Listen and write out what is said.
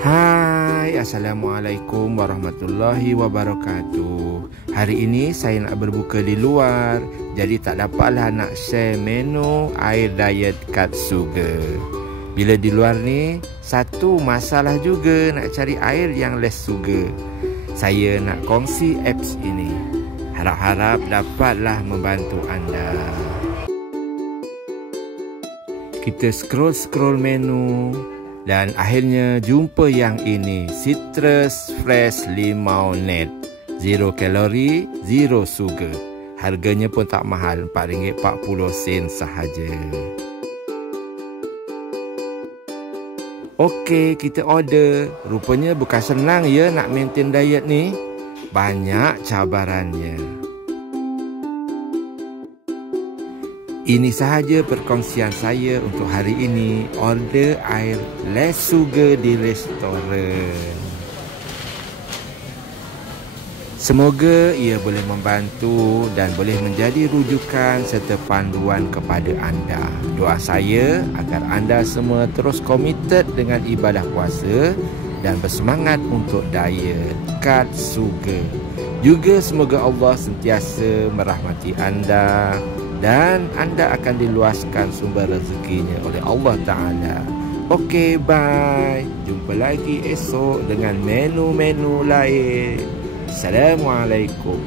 Hai, Assalamualaikum warahmatullahi wabarakatuh. Hari ini saya nak berbuka di luar, jadi tak dapatlah nak share menu air diet cut sugar. Bila di luar ni, satu masalah juga nak cari air yang less sugar. Saya nak kongsi apps ini. Harap-harap dapatlah membantu anda. Kita scroll menu dan akhirnya jumpa yang ini, Citrus Fresh Limau Net. 0 kalori, 0 sugar. Harganya pun tak mahal, RM4.40 sahaja. Okey, kita order. Rupanya bukan senang ya nak maintain diet ni. Banyak cabarannya. Ini sahaja perkongsian saya untuk hari ini. Order air less sugar di restoran. Semoga ia boleh membantu dan boleh menjadi rujukan serta panduan kepada anda. Doa saya agar anda semua terus komited dengan ibadah puasa dan bersemangat untuk diet cut sugar. Juga semoga Allah sentiasa merahmati anda dan anda akan diluaskan sumber rezekinya oleh Allah Ta'ala. Okey, bye. Jumpa lagi esok dengan menu-menu lain. Assalamualaikum.